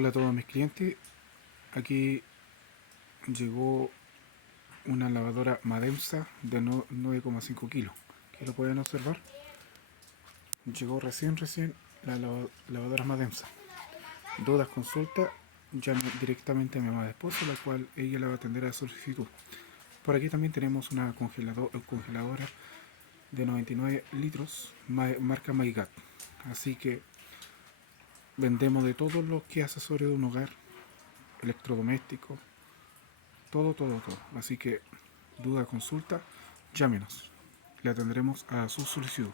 Hola a todos mis clientes, aquí llegó una lavadora Mademsa de 9,5 kilos, que lo pueden observar. Llegó recién la lavadora Mademsa. Dudas, consulta, llame directamente a mi amada esposa, la cual ella la va a atender a solicitud. Por aquí también tenemos una congeladora de 99 litros, marca Maigat. Así que vendemos de todo lo que es accesorio de un hogar, electrodoméstico, todo. Así que, duda, consulta, llámenos. Le atenderemos a su solicitud.